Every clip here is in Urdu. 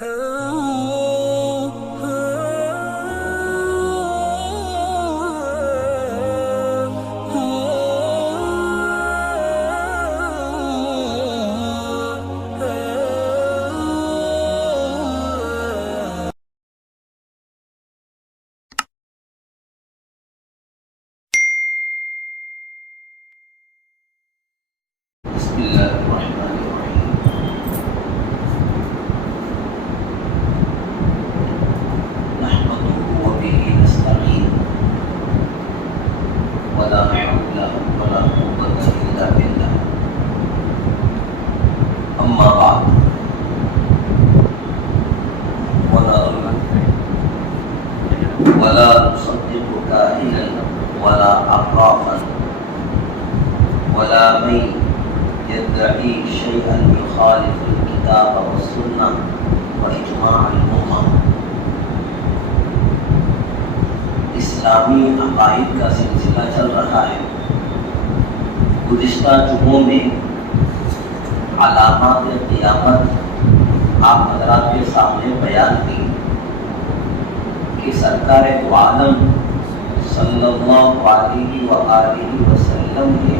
بسم الله الرحمن الرحيم. نحمده وبه نستعين ولا حول ولا قوة إلا بالله. أما بعد ولا نصدق كاهنا ولا عرافا ولا من يدعي شيئا يخالف الكتاب والسنة وإجماع الأمة. اسلامی عقائد کا سلسلہ چل رہا ہے. گزشتہ جمعوں میں علامات قیامت آپ حضرات کے سامنے بیان کی کہ سرکار دو عالم صلی اللہ علیہ وآلہ وسلم نے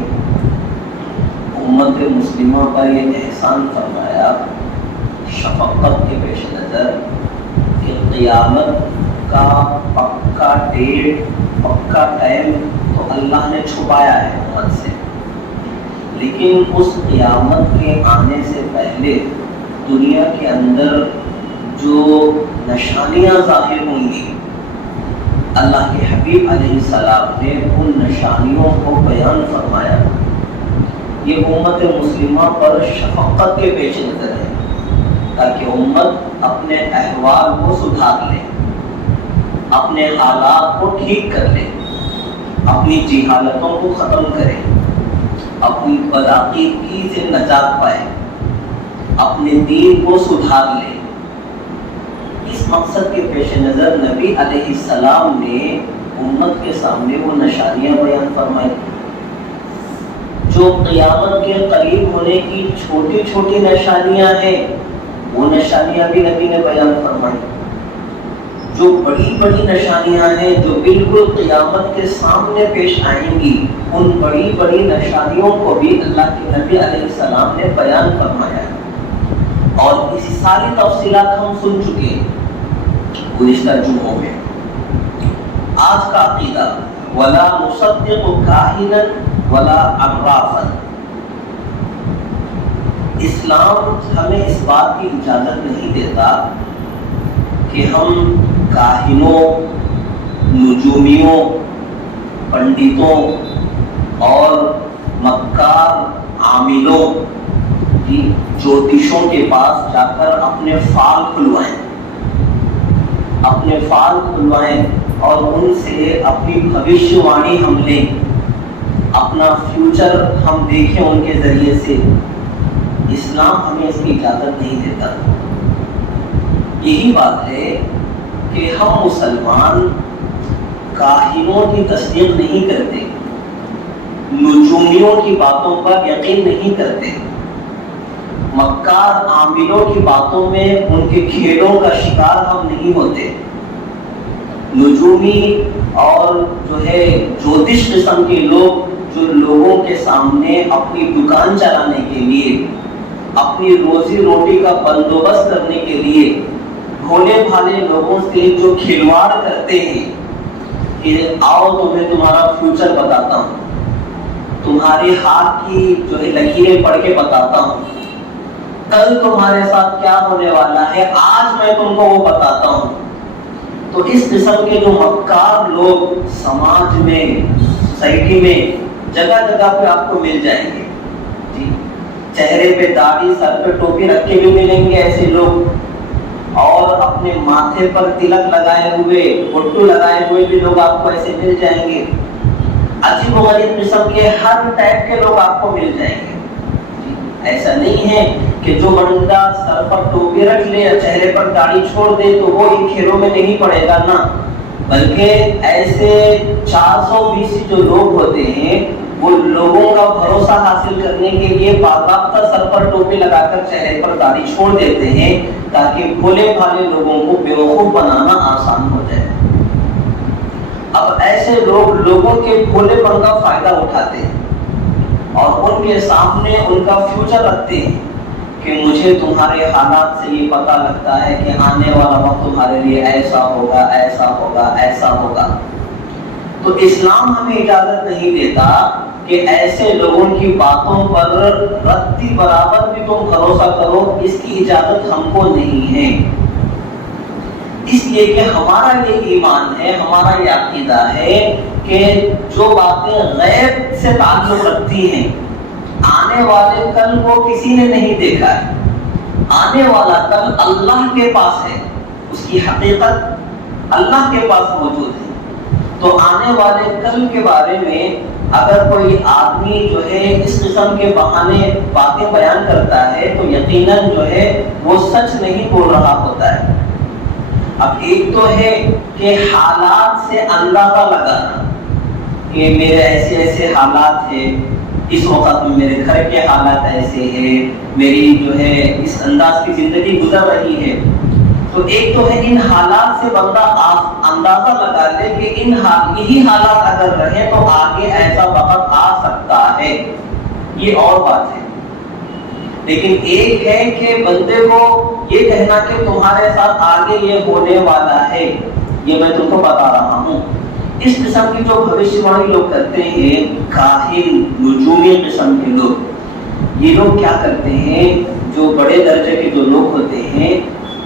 امت مسلمہ پر یہ احسان فرمایا شفقت کے پیش نظر کہ قیامت کا پکا ڈیٹ پکا ٹائم تو اللہ نے چھپایا ہے امت سے، لیکن اس قیامت کے آنے سے پہلے دنیا کے اندر جو نشانیاں ظاہر ہوں گی اللہ کے حبیب علیہ السلام نے ان نشانیوں کو بیان فرمایا. یہ امت مسلمہ پر شفقت کے پیش نظر ہے تاکہ امت اپنے احوال کو سدھار لے، اپنے حالات کو ٹھیک کر لے، اپنی جہالتوں کو ختم کرے، اپنی بدعقیدگی سے نجات پائے، اپنے دین کو سدھار لے. اس مقصد کے پیش نظر نبی علیہ السلام نے امت کے سامنے وہ نشانیاں بیان فرمائی جو قیامت کے قریب ہونے کی چھوٹی چھوٹی نشانیاں ہیں. وہ نشانیاں بھی نبی نے بیان فرمائی. جو بڑی بڑی نشانیاں ہیں جو بالکل قیامت کے سامنے پیش آئیں گی، ان بڑی بڑی نشانیوں کو بھی اللہ کے نبی علیہ السلام نے بیان فرمایا. اور اسی ساری تفصیلات ہم سن چکے ہیں گزشتہ جمعوں میں. آج کا عقیدہ ولا نصدق کاہنا ولا عرافا. اسلام ہمیں اس بات کی اجازت نہیں دیتا کہ ہم کاہنوں، نجومیوں، پنڈتوں اور مکار عاملوں کی جوتشوں کے پاس جا کر اپنے فال کھلوائیں اور ان سے اپنی بھوشیہ وانی ہم لیں، اپنا فیوچر ہم دیکھیں ان کے ذریعے سے. اسلام ہمیں اس کی اجازت نہیں دیتا. یہی بات ہے کہ ہم مسلمان کاہنوں کی تصدیق نہیں کرتے، نجومیوں کی باتوں پر یقین نہیں کرتے، مکار عاملوں کی باتوں میں ان کے کھیلوں کا شکار ہم نہیں ہوتے. نجومی اور جو ہے جوتش قسم کے لوگ جو لوگوں کے سامنے اپنی دکان چلانے کے لیے، اپنی روزی روٹی کا بندوبست کرنے کے لیے بھولے بھالے لوگوں سے جو کھلواڑ کرتے ہیں کہ آؤ تمہیں تمہارا فیوچر بتاتا ہوں، تمہارے ہاتھ کی جو ہے لکیریں پڑھ کے بتاتا ہوں، کل تمہارے ساتھ کیا ہونے والا ہے آج میں تم کو وہ بتاتا ہوں. تو اس قسم کے جو مکار لوگ سماج میں، سوسائٹی میں جگہ جگہ پہ آپ کو مل جائیں گے. چہرے پہ داڑھی، سر پہ ٹوپی رکھ کے بھی ملیں گے ایسے لوگ، اور اپنے ماتھے پر تلک لگائے ہوئے، بٹو لگائے ہوئے بھی لوگ آپ کو ایسے مل جائیں گے. عجیب و غریب قسم کے ہر ٹائپ کے لوگ آپ کو مل جائیں گے. ایسا نہیں ہے کہ جو بندہ سر پر ٹوپی رکھ لے یا چہرے پر داڑھی چھوڑ دے تو وہ ان کھیلوں میں نہیں پڑے گا نا، بلکہ ایسے 420 جو لوگ ہوتے ہیں وہ لوگوں کا بھروسہ حاصل کرنے کے لیے باضابطہ سر پر ٹوپی لگا کر چہرے پر داڑھی چھوڑ دیتے ہیں تاکہ بھولے بھالے لوگوں کو بیوقوف بنانا آسان ہو جائے۔ اب ایسے لوگ لوگوں کے بھولے پن کا فائدہ اٹھاتے ہیں اور ان کے سامنے ان کا فیوچر رکھتے ہیں کہ مجھے تمہارے حالات سے یہ پتہ لگتا ہے کہ آنے والا وقت تمہارے لیے ایسا ہوگا، ایسا ہوگا، ایسا ہوگا۔ تو اسلام ہمیں اجازت نہیں دیتا کہ ایسے لوگوں کی باتوں پر رتی برابر بھی تم بھروسہ کرو، اس کی اجازت ہم کو نہیں ہے۔ اس لیے کہ ہمارا یہ ایمان ہے، ہمارا یہ عقیدہ ہے کہ جو باتیں غیب سے تعلق رکھتی ہیں، آنے والے کل کو کسی نے نہیں دیکھا ہے، آنے والا کل اللہ کے پاس ہے، اس کی حقیقت اللہ کے پاس موجود ہے۔ تو آنے والے کل کے بارے میں اگر کوئی آدمی جو ہے اس قسم کے بہانے باتیں بیان کرتا ہے تو یقیناً جو ہے وہ سچ نہیں بول رہا ہوتا ہے۔ اب ایک تو ہے کہ حالات سے اندازہ لگانا کہ میرے ایسے ایسے حالات ہیں، اس وقت میں میرے گھر کے حالات ایسے ہیں، میری جو ہے اس انداز کی زندگی گزر رہی ہے۔ تو ایک تو ہے ان حالات سے بندہ اندازہ لگا لے کہ یہی حالات اگر رہے تو آگے ایسا وقت آ سکتا ہے، یہ اور بات ہے۔ لیکن ایک ہے کہ بندے کو یہ کہنا کہ تمہارے ساتھ آگے یہ ہونے والا ہے، یہ میں تم کو بتا رہا ہوں۔ اس قسم کی جو بھوشیوانی لوگ کرتے ہیں، کاہن نجومی قسم کے لوگ، یہ لوگ کیا کرتے ہیں، جو بڑے درجے کے جو لوگ ہوتے ہیں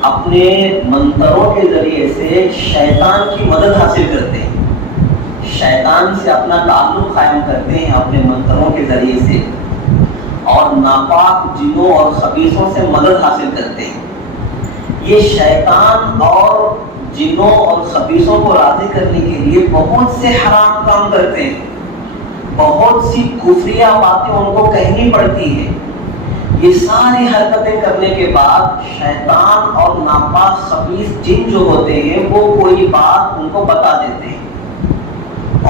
اپنے منتروں کے ذریعے سے شیطان کی مدد حاصل کرتے ہیں، شیطان سے اپنا تعلق قائم کرتے ہیں اپنے منتروں کے ذریعے سے، اور ناپاک جنوں اور خبیثوں سے مدد حاصل کرتے ہیں۔ یہ شیطان اور جنوں اور خبیثوں کو راضی کرنے کے لیے بہت سے حرام کام کرتے ہیں، بہت سی کفریہ باتیں ان کو کہنی پڑتی ہیں۔ یہ ساری حرکتیں کرنے کے بعد شیطان اور ناپاک خبیث جن جو ہوتے ہیں وہ کوئی بات ان کو بتا دیتے ہیں،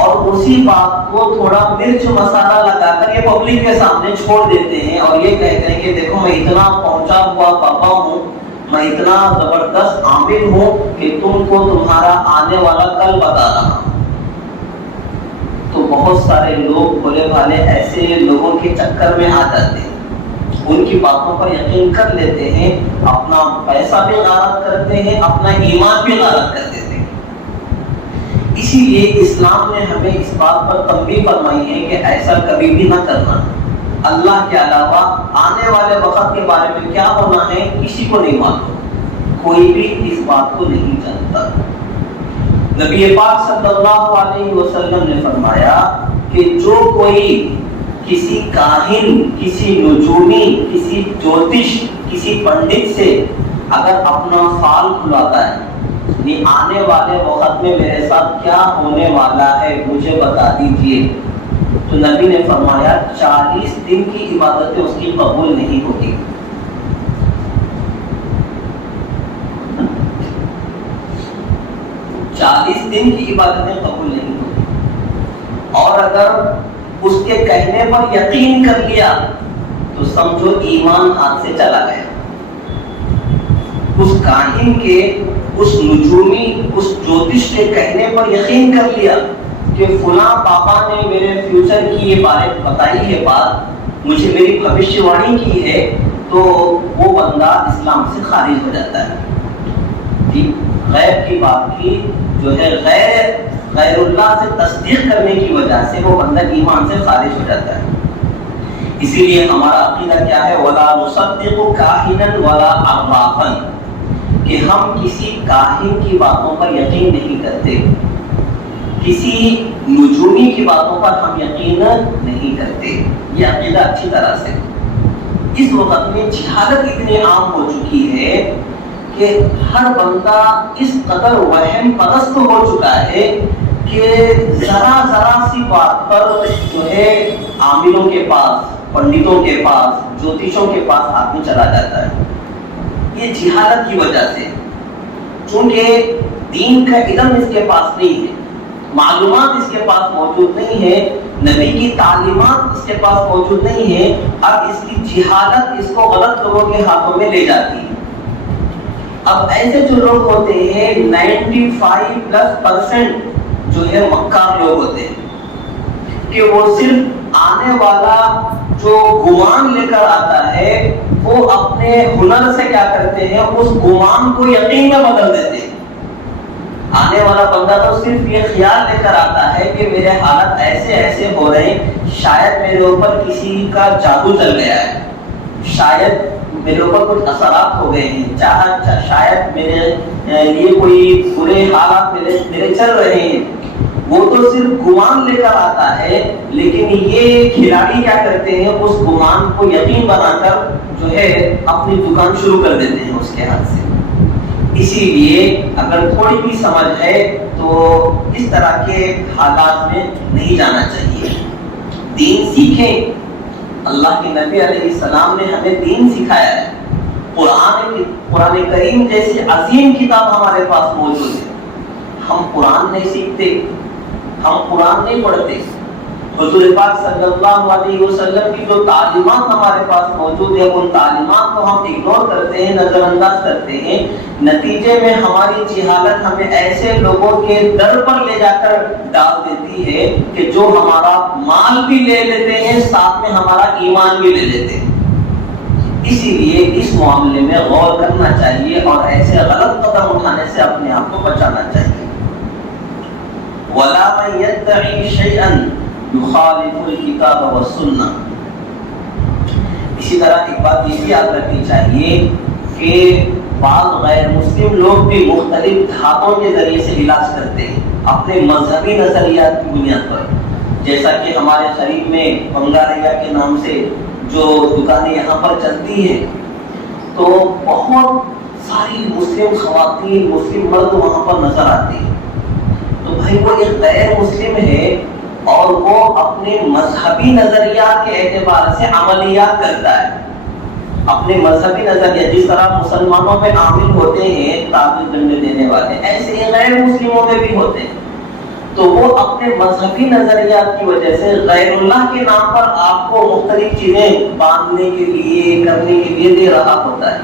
اور اسی بات کو تھوڑا مرچ مسالہ لگا کر یہ پبلک کے سامنے چھوڑ دیتے ہیں، اور یہ کہتے ہیں کہ دیکھو میں اتنا پہنچا ہوا بابا ہوں، میں اتنا زبردست عامل ہوں کہ تم کو تمہارا آنے والا کل بتا رہا ہوں۔ تو بہت سارے لوگ بھولے بھالے ایسے لوگوں کے چکر میں آ جاتے ہیں، ان کی باتوں پر یقین کر لیتے ہیں، اپنا پیسہ بھی غارت کرتے ہیں، اپنا ایمان بھی غارت کر دیتے ہیں۔ اسی لیے اسلام نے ہمیں اس بات پر تنبیہ فرمائی ہے کہ ایسا کبھی بھی نہ کرنا۔ اللہ کے علاوہ آنے والے وقت کے بارے میں کیا ہونا ہے کسی کو نہیں معلوم، کوئی بھی اس بات کو نہیں جانتا۔ نبی پاک صلی اللہ علیہ وسلم نے فرمایا کہ جو کوئی کسی کاہن، کسی نجومی، کسی جوتش، کسی پنڈت سے اگر اپنا فال کھلاتا ہے، یعنی آنے والے وقت میں میرے ساتھ کیا ہونے والا ہے مجھے بتا دیجئے، تو نبی نے فرمایا 40 دن کی عبادتیں اس کی قبول نہیں ہوگی۔ 40 دن کی عبادتیں قبول نہیں ہوگی، اور اگر اس کے کہنے پر یقین کر لیا تو سمجھو ایمان ہاتھ سے چلا گیا۔ اس کاہن کے، اس نجومی، اس جوتش کے کہنے پر یقین کر لیا کہ فلاں بابا نے میرے فیوچر کی یہ بات بتائی ہے، بات مجھے میری بھوشیوانی کی ہے، تو وہ بندہ اسلام سے خارج ہو جاتا ہے۔ غیب کی بات کی جو ہے غیر اللہ سے تصدیق کرنے کی وجہ سے وہ بندہ ایمان سے خارج ہو جاتا ہے۔ اسی لیے ہمارا عقیدہ کیا ہے، وَلَا نُصَدِّقُ كَاهِنًا وَلَا عَرَّافًا، کہ ہم کسی کاہن کی باتوں پر یقین نہیں کرتے، کسی نجومی کی باتوں پر ہم یقین نہیں کرتے۔ یہ عقیدہ اچھی طرح سے۔ اس وقت میں جہالت اتنی عام ہو چکی ہے کہ ہر بندہ اس قدر وہم پرست ہو چکا ہے کہ ذرا سی بات پر جو ہے عاملوں کے پاس، پنڈتوں کے پاس، جوتشوں کے پاس آدمی چلا جاتا ہے۔ یہ جہالت کی وجہ سے، چونکہ دین کا علم اس کے پاس نہیں ہے، معلومات اس کے پاس موجود نہیں ہے، نبی کی تعلیمات اس کے پاس موجود نہیں ہے، اب اس کی جہالت اس کو غلط لوگوں کے ہاتھوں میں لے جاتی ہے۔ اب ایسے جو لوگ ہوتے ہیں 95% جو ہے مکار لوگ ہوتے ہیں کہ وہ صرف آنے والا جو گمان لے کر آتا ہے وہ اپنے ہنر سے کیا کرتے ہیں، اس گمان کو یقین میں بدل دیتے ہیں۔ آنے والا بندہ تو صرف یہ خیال لے کر آتا ہے کہ میرے حالت ایسے ایسے ہو رہے ہیں، شاید میرے اوپر کسی کا جادو چل گیا ہے، شاید میرے اوپر کچھ اثرات ہو گئے ہیں، شاید میرے لیے کوئی برے حالات میرے چل رہے ہیں۔ وہ تو صرف گمان لے کر آتا ہے، لیکن یہ کھلاڑی کیا کرتے ہیں، اس گمان کو یقین بنا کر جو ہے اپنی دکان شروع کر دیتے ہیں اس کے ہاتھ سے۔ اسی لیے اگر تھوڑی بھی سمجھ ہے تو اس طرح کے حالات میں نہیں جانا چاہیے۔ دین سیکھیں، اللہ کے نبی علیہ السلام نے ہمیں دین سکھایا ہے۔ قرآن کریم جیسی عظیم کتاب ہمارے پاس موجود ہے، ہم قرآن نہیں سیکھتے، ہم قرآن نہیں پڑھتے۔ حضور پاک صلی اللہ علیہ وسلم کی جو تعلیمات ہمارے پاس موجود ہے، ان تعلیمات کو ہم اگنور کرتے ہیں، نظر انداز کرتے ہیں۔ نتیجے میں ہماری جہالت ہمیں ایسے لوگوں کے در پر لے جا کر ڈال دیتی ہے کہ جو ہمارا مال بھی لے لیتے ہیں، ساتھ میں ہمارا ایمان بھی لے لیتے ہیں۔ اسی لیے اس معاملے میں غور کرنا چاہیے اور ایسے غلط قدم اٹھانے سے اپنے آپ کو بچانا چاہیے۔ وَلَا مَن يَدَّعِي شَيْئًا يُخَالِفُ الْكِتَابَ وَالسُّنَّةَ۔ اسی طرح ایک بات یہ بھی یاد رکھنی چاہیے کہ بعض غیر مسلم لوگ بھی مختلف دھاتوں کے ذریعے سے علاج کرتے ہیں اپنے مذہبی نظریات کی بنیاد پر، جیسا کہ ہمارے قریب میں بنگاریہ کے نام سے جو دکانیں یہاں پر چلتی ہیں، تو بہت ساری مسلم خواتین، مسلم مرد وہاں پر نظر آتے ہیں۔ تو بھائی وہ ایک غیر مسلم ہے اور وہ اپنے مذہبی نظریات کے اعتبار سے عملیات کرتا ہے، اپنے مذہبی نظریات جس طرح مسلمانوں میں عامل ہوتے ہیں تعویذ گننے دینے والے، ایسے ہی غیر مسلموں میں بھی ہوتے ہیں۔ تو وہ اپنے مذہبی نظریات کی وجہ سے غیر اللہ کے نام پر آپ کو مختلف چیزیں باندھنے کے لیے، کرنے کے لیے دے رہا ہوتا ہے۔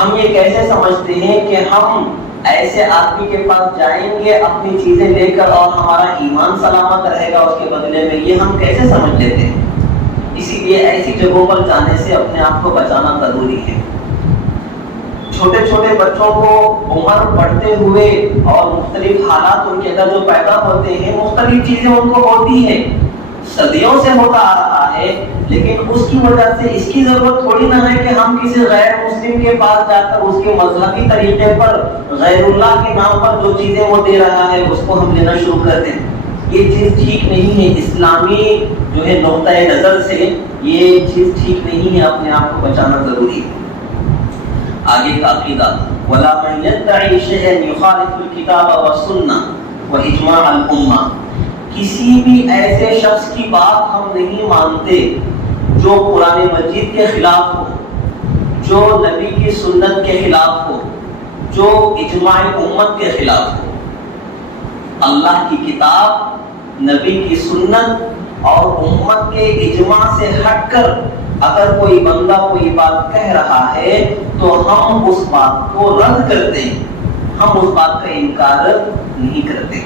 ہم یہ کیسے سمجھتے ہیں کہ ہم ایسے آدمی کے پاس جائیں گے اپنی چیزیں لے کر اور ہمارا ایمان سلامت رہے گا اس کے بدلے میں، یہ ہم کیسے سمجھ لیتے ہیں؟ اسی لیے ایسی جگہوں پر جانے سے اپنے آپ کو بچانا ضروری ہے۔ چھوٹے چھوٹے بچوں کو عمر بڑھتے ہوئے اور مختلف حالات ان کے اندر جو پیدا ہوتے ہیں، مختلف چیزیں ان کو ہوتی ہیں، صدیوں سے ہوتا آ رہا ہے، لیکن اس کی وجہ سے اس کی ضرورت تھوڑی نہ ہے کہ ہم کسی غیر مسلم کے پاس جا کر اس کے مذہبی طریقے پر غیر اللہ کے نام پر جو چیزیں وہ دے رہا ہے اس کو ہم لینا شروع کر دیں۔ یہ چیز ٹھیک نہیں ہے، اسلامی جو ہے نقطۂ نظر سے یہ چیز ٹھیک نہیں ہے، اپنے آپ کو بچانا ضروری ہے۔ آگے کا عقیدہ وَلَا مَن يَدَّعِي شَيْئًا يُخَالِفُ الْكِتَابَ وَالسُّنَّةَ وَإِجْمَاعَ الْأُمَّةِ۔ کسی بھی ایسے شخص کی بات ہم نہیں مانتے جو قرآن مجید کے خلاف ہو، جو نبی کی سنت کے خلاف ہو، جو اجماع امت کے خلاف ہو۔ اللہ کی کتاب، نبی کی سنت اور امت کے اجماع سے ہٹ کر اگر کوئی بندہ کوئی بات کہہ رہا ہے تو ہم اس بات کو رد کرتے ہیں، ہم اس بات کا انکار نہیں کرتے۔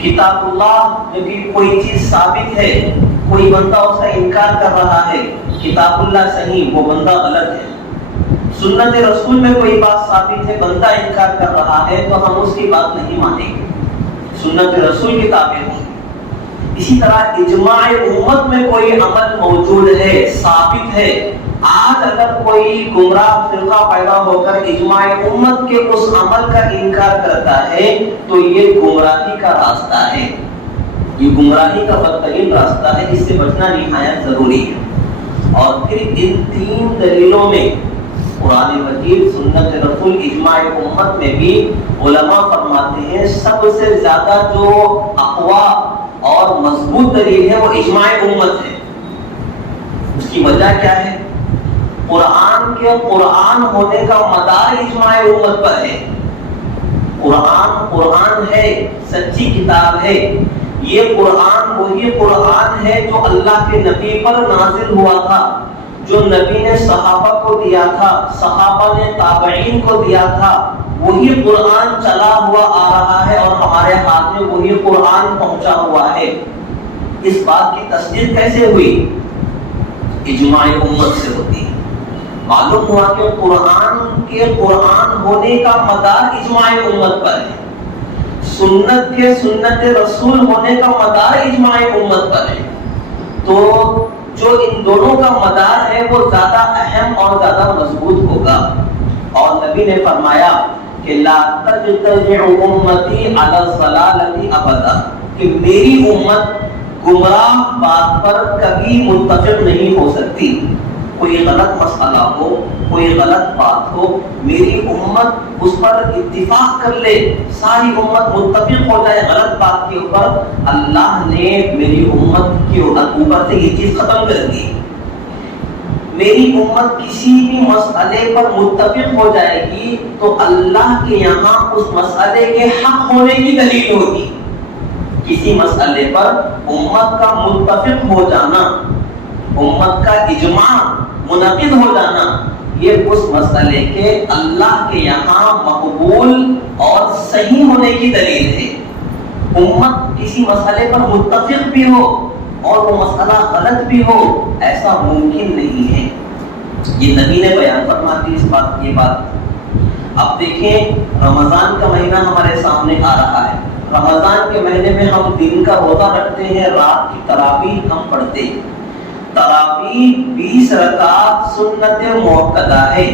کتاب اللہ میں بھی کوئی چیز ثابت ہے، کوئی بندہ اس کا انکار کر رہا ہے، کتاب اللہ صحیح، وہ بندہ غلط ہے۔ سنت رسول میں کوئی بات ثابت ہے، بندہ انکار کر رہا ہے تو ہم اس کی بات نہیں مانیں گے، سنت رسول کی تابع ہوں۔ اسی طرح اجماع امت میں کوئی عمل موجود ہے، ثابت ہے، آج اگر کوئی گمراہ فرقہ پیدا ہو کر اجماع امت کے اس عمل کا انکار کرتا ہے تو یہ گمراہی کا راستہ ہے، یہ گمراہی کا بدترین راستہ ہے، اس سے بچنا نہایت ضروری ہے۔ اور پھر ان تین دلیلوں میں قرآن مجید، سنت رسول، اجماع امت میں بھی علماء فرماتے ہیں سب سے زیادہ جو اقوی اور مضبوط دلیل ہے وہ اجماع امت ہے۔ اس کی وجہ کیا ہے؟ قرآن کے قرآن ہونے کا مدار اجماع امت پر ہے۔ قرآن ہے، سچی کتاب ہے، یہ قرآن وہی قرآن ہے جو اللہ کے نبی پر نازل ہوا تھا، جو نبی نے صحابہ کو دیا تھا، صحابہ نے تابعین کو دیا تھا، وہی قرآن چلا ہوا آ رہا ہے اور ہمارے ہاتھ میں وہی قرآن پہنچا ہوا ہے۔ اس بات کی تصدیق کیسے ہوئی؟ اجماع امت سے ہوتی ہے۔ معلوم ہوا کہ قرآن ہونے کا مدار اجماع امت پر ہے، سنت رسول ہونے کا مدار اجماع امت پر ہے۔ تو جو ان دونوں کا مدار ہے وہ زیادہ اہم اور زیادہ مضبوط ہوگا۔ اور نبی نے فرمایا کہ لا تجتمع امتی علی الضلالۃ ابدا، کہ میری امت گمراہ بات پر کبھی متفق نہیں ہو سکتی۔ کوئی غلط مسئلہ ہو، کوئی غلط بات ہو، میری امت اس پر اتفاق کر لے، ساری امت متفق ہو جائے غلط بات کے اوپر، اللہ نے میری امت کے اوپر سے یہ چیز ختم کر دی۔ میری امت کسی بھی مسئلے پر متفق ہو جائے گی تو اللہ کے یہاں اس مسئلے کے حق ہونے کی دلیل ہوگی۔ کسی مسئلے پر امت کا متفق ہو جانا، امت کا اجماع منعقد ہو جانا، یہ اس مسئلے کے اللہ کے یہاں مقبول اور صحیح ہونے کی دلیل ہے۔ امت کسی مسئلے پر متفق بھی ہو اور وہ مسئلہ غلط بھی ہو، ایسا ممکن نہیں ہے۔ یہ نبی نے بیان فرما دی یہ بات۔ اب دیکھیں رمضان کا مہینہ ہمارے سامنے آ رہا ہے۔ رمضان کے مہینے میں ہم دن کا روزہ رکھتے ہیں، رات کی تراویح ہم پڑھتے ہیں۔ تراویح 20 رکعت سنت موقدہ ہے،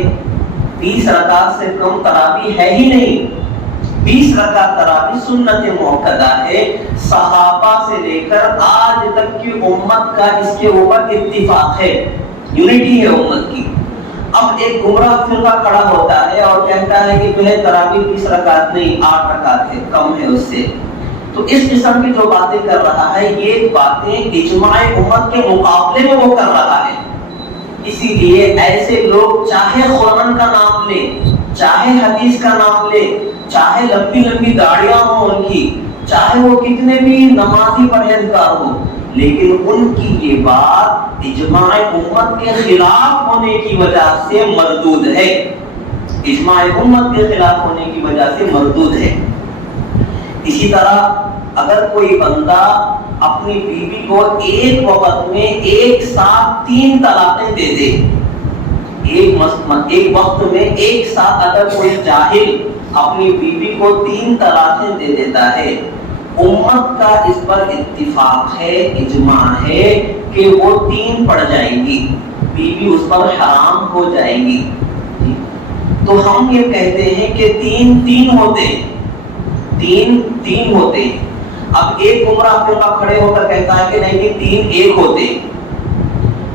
20 رکعت سے کم تراویح ہے ہی نہیں۔ 20 رکعت تراویح سنت موقدہ ہے، صحابہ سے لے کر آج تک کی امت کا اس کے اوپر اتفاق ہے، یونٹی ہے امت کی۔ اب ایک گمراہ فرقہ کھڑا ہوتا ہے اور کہتا ہے کہ جو ہے تراویح 20 رکعت نہیں 8 رکعت ہے، کم ہے اس سے۔ تو اس قسم کی جو باتیں کر رہا ہے، یہ باتیں اجماع امت کے مقابلے میں وہ کر رہا ہے۔ اسی لیے ایسے لوگ چاہے قرآن کا نام لے، چاہے حدیث کا نام لے، چاہے لمبی لمبی داڑیاں ہوں ان کی، چاہے وہ کتنے بھی نمازی پرہیزگار ہوں، لیکن ان کی یہ بات اجماع امت کے خلاف ہونے کی وجہ سے مردود ہے، اجماع امت کے خلاف ہونے کی وجہ سے مردود ہے۔ اسی طرح اگر کوئی بندہ اپنی بیوی کو ایک وقت میں ایک ساتھ 3 طلاقیں دے دے، ایک وقت میں ایک ساتھ اگر کوئی جاہل اپنی بیوی کو 3 طلاقیں دے دیتا ہے، امت کا اس پر اتفاق ہے، اجماع ہے کہ وہ 3 پڑ جائیں گی، بیوی اس پر حرام ہو جائے گی۔ تو ہم یہ کہتے ہیں کہ 3 ہوتے ہیں، 3 ہوتے ہیں۔ اب ایک گمراہ فرقہ کھڑے ہو کر کہتا ہے کہ نہیں 3 1 ہوتے ہیں۔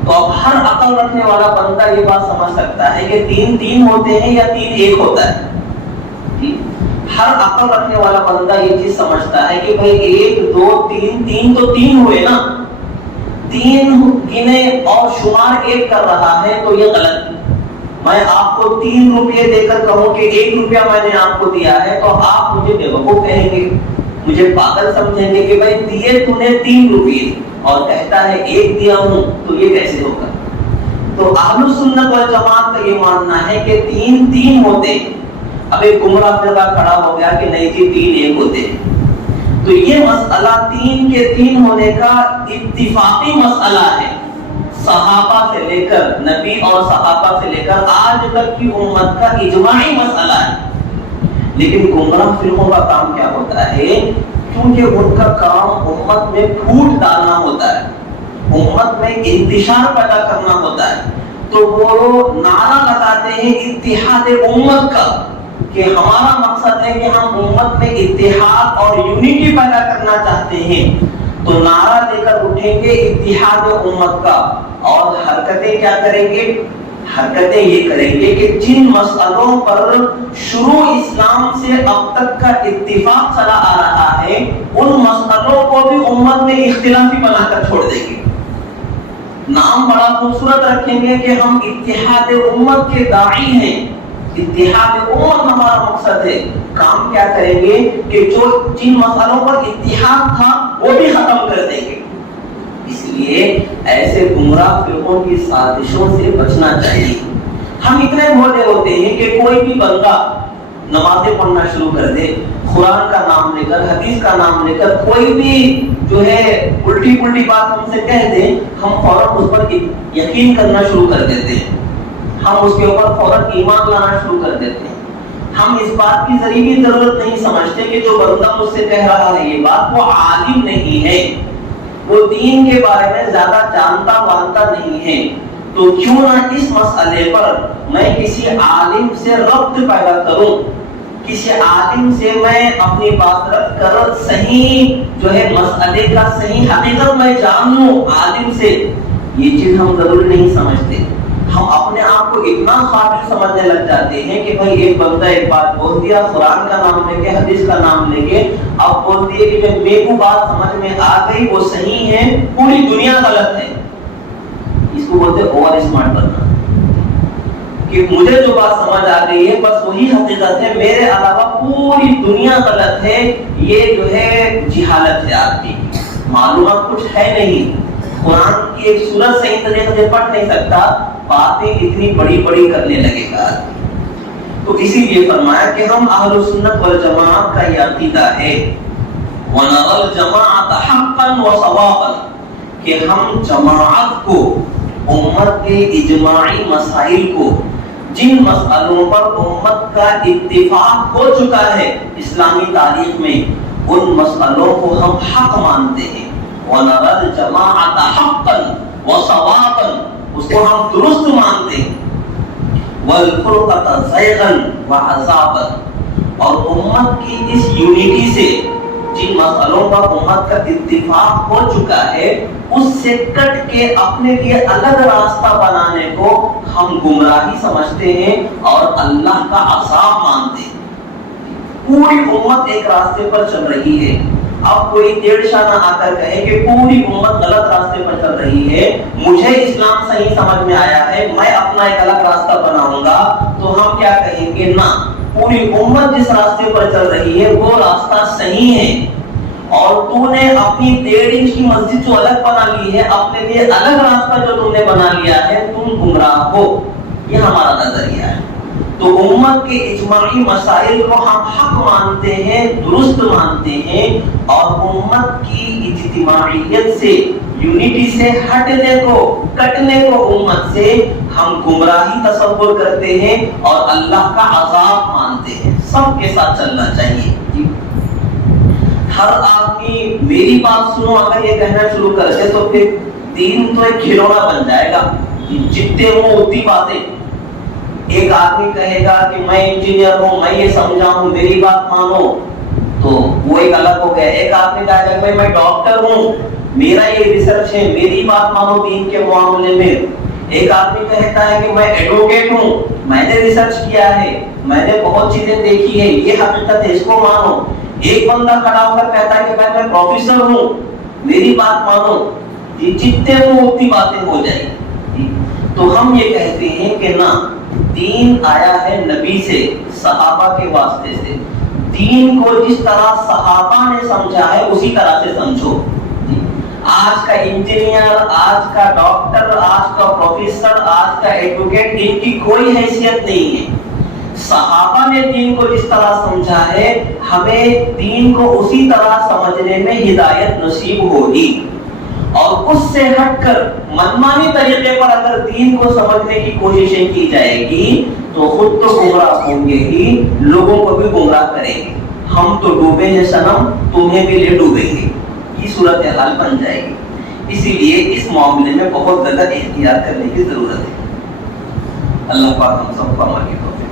تو اب ہر عقل رکھنے والا بندہ یہ بات سمجھ سکتا ہے کہ 3 ہوتے ہیں یا 3 1 ہوتا ہے۔ ہر عقل رکھنے والا بندہ یہ چیز سمجھتا ہے کہ بھئی 1 2 3 تو 3 ہوئے نا، 3 گنے اور شمار 1 کر رہا ہے تو یہ غلط۔ میں آپ کو 3 روپے دے کر کہوں کہ 1 روپیہ میں نے آپ کو دیا ہے تو آپ مجھے بیوقوف کہیں گے، مجھے پاگل سمجھیں گے کہ بھائی دیے تو نے 3 روپے اور کہتا ہے 1 دیا ہوں، تو یہ کیسے ہوگا؟ تو اہل السنت والجماعت کا یہ ماننا ہے کہ 3 ہوتے ہیں۔ اب ایک گمراہ فرقہ کھڑا ہو گیا کہ نہیں جی 3 1 ہوتے ہیں، تو یہ مسئلہ 3 کے 3 ہونے کا اتفاقی مسئلہ ہے، صحابہ سے لے کر نبی اور صحابہ سے لے کر آج تک کی امت کا اجماعی مسئلہ ہے۔ لیکن گمراہ فرقوں کا کام کیا ہوتا ہے؟ کیونکہ ان کا کام امت میں پھوٹ ڈالنا ہوتا ہے، امت میں انتشار پیدا کرنا ہوتا ہے، تو وہ نعرہ لگاتے ہیں اتحاد امت کا، کہ ہمارا مقصد ہے کہ ہم امت میں اتحاد اور یونٹی پیدا کرنا چاہتے ہیں، تو نعرہ لے کر اٹھیں گے اتحاد امت کا، اور حرکتیں کیا کریں گے؟ حرکتیں یہ کریں گے کہ جن مسئلوں پر شروع اسلام سے اب تک کا اتفاق چلا آ رہا ہے، ان مسئلوں کو بھی امت میں اختلافی بنا کر چھوڑ دیں گے۔ نام بڑا خوبصورت رکھیں گے کہ ہم اتحاد امت کے داعی ہیں، اتحاد امت ہمارا مقصد ہے، کام کیا کریں گے کہ جو جن مسئلوں پر اتحاد تھا وہ بھی ختم کر دیں گے۔ اس لیے ایسے گمراہ فرقوں کی سازشوں سے بچنا چاہیے۔ ہم اتنے بھولے ہوتے ہیں کہ کوئی بھی بندہ نمازیں پڑھنا شروع کر دے، قرآن کا نام لے کر، حدیث کا نام لے کر کوئی بھی جو ہے الٹی پلٹی بات ہم سے کہہ دیں، ہم فوراً اس پر یقین کرنا شروع کر دیتے ہیں، ہم اس کے اوپر فوراً ایمان لانا شروع کر دیتے ہیں۔ ہم اس بات کی ذری بھی ضرورت نہیں سمجھتے کہ جو بندہ مجھ سے کہہ رہا ہے یہ بات، وہ عالم نہیں ہے، وہ دین کے بارے میں زیادہ جانتا وانتا نہیں ہے، تو کیوں نہ اس مسئلے پر میں کسی عالم سے ربط پیدا کروں، کسی عالم سے میں اپنی بات رکھ کر صحیح جو ہے مسئلے کا صحیح حقیقت میں جان لوں عالم سے۔ یہ چیز ہم ضروری نہیں سمجھتے، ہم اپنے آپ کو اتنا قابل سمجھنے لگ جاتے ہیں کہ بھائی ایک بندہ ایک بات بول دیا، قرآن کا نام لے کے، حدیث کا نام لے کے، اب بول دیے کہ جب میرے کو بات سمجھ میں آ گئی وہ صحیح ہے، پوری دنیا غلط ہے۔ اس کو بولتے اوور اسمارٹ بننا، کہ مجھے جو بات سمجھ آ گئی ہے بس وہی حقیقت ہے، میرے علاوہ پوری دنیا غلط ہے۔ یہ جو ہے جہالت ہے، آپ کی معلومات کچھ ہے نہیں، قرآن کی ایک سورت صحیح طریقے سے پڑھ نہیں سکتا، باتیں اتنی بڑی بڑی کرنے لگے گا۔ تو اسی لیے فرمایا کہ ہم اہل سنت والجماعت کا یہ عقیدہ ہے، وَنَرَى الْجَمَاعَةَ حَقًّا وَصَوَابًا، کہ ہم جماعت کو، امت کے اجماعی مسائل کو، جن مسئلوں پر امت کا اتفاق ہو چکا ہے اسلامی تاریخ میں، ان مسئلوں کو ہم حق مانتے ہیں۔ وَنَرَى الْجَمَاعَةَ حَقًّا وَصَوَابًا، اس کو ہم درست مانتے ہیں۔ وَالْفُرْقَةَ زَيْغًا وَعَذَابًا، اور امت کی اس یونٹی سے، جن مسئلوں پر امت کا اتفاق ہو چکا ہے، اس سے کٹ کے اپنے لیے الگ راستہ بنانے کو ہم گمراہی سمجھتے ہیں اور اللہ کا عذاب مانتے ہیں۔ پوری امت ایک راستے پر چل رہی ہے، اب کوئی ڈیڑھ شاہ نہ آ کر کہے کہ پوری امت غلط راستے پر چل رہی ہے، مجھے اسلام صحیح سمجھ میں آیا ہے، میں اپنا ایک الگ راستہ بناؤں گا، تو ہم کیا کہیں گے؟ نہ، پوری امت جس راستے پر چل رہی ہے وہ راستہ صحیح ہے، اور تو نے اپنی 1.5 انچ کی مسجد جو الگ بنا لی ہے، اپنے لیے الگ راستہ جو تم نے بنا لیا ہے، تم گمراہ ہو۔ یہ ہمارا نظریہ ہے۔ تو امت کے اجماعی مسائل کو ہم حق مانتے ہیں، درست مانتے ہیں، اور امت کی اجتماعیت سے، یونٹی سے ہٹنے کو، کٹنے کو امت سے ہم گمراہی تصور کرتے ہیں اور اللہ کا عذاب مانتے ہیں۔ سب کے ساتھ چلنا چاہیے۔ ہر آدمی میری بات سنو اگر یہ کہنا شروع کر دے تو پھر دین تو ایک کھلونا بن جائے گا، جتنے ہوں اتنی باتیں۔ ایک آدمی کہے گا کہ میں انجینئر ہوں، میں یہ سمجھا ہوں، میری بات مانو، تو وہ ایک الگ ہو گیا۔ ایک آدمی کہے گا کہ میں ڈاکٹر ہوں، میرا یہ ریسرچ ہے، میری بات مانو دین کے معاملے میں۔ ایک آدمی کہتا ہے کہ میں ایڈوکیٹ ہوں، میں نے ریسرچ کیا ہے، میں نے بہت چیزیں دیکھی ہیں، یہ حقیقت ہے، اس کو مانو۔ ایک بندہ کھڑا ہو کر کہتا ہے کہ میں پروفیسر ہوں، میری بات مانو۔ جتنے ہوں اتنی باتیں ہو جائیں گی۔ تو ہم یہ کہتے ہیں کہ نہ، دین آیا ہے نبی سے، صحابہ کے واسطے سے، دین کو جس طرح صحابہ نے سمجھا ہے اسی طرح سے سمجھو۔ آج کا انجینئر، آج کا ڈاکٹر، آج کا پروفیسر، آج کا ایڈوکیٹ، ان کی کوئی حیثیت نہیں ہے۔ صحابہ نے دین کو جس طرح سمجھا ہے، ہمیں دین کو اسی طرح سمجھنے میں ہدایت نصیب ہوگی، اور اس سے ہٹ کر منمانی طریقے پر اگر دین کو سمجھنے کی کوششیں کی جائے گی تو خود تو گمراہ ہوں گے ہی، لوگوں کو بھی گمراہ کریں گے۔ ہم تو ڈوبے ہیں صنم، تمہیں بھی لے ڈوبیں گے، یہ صورتحال بن جائے گی۔ اسی لیے اس معاملے میں بہت زیادہ احتیاط کرنے کی ضرورت ہے۔ اللہ پاک ہم سب کو عمل کی توفیق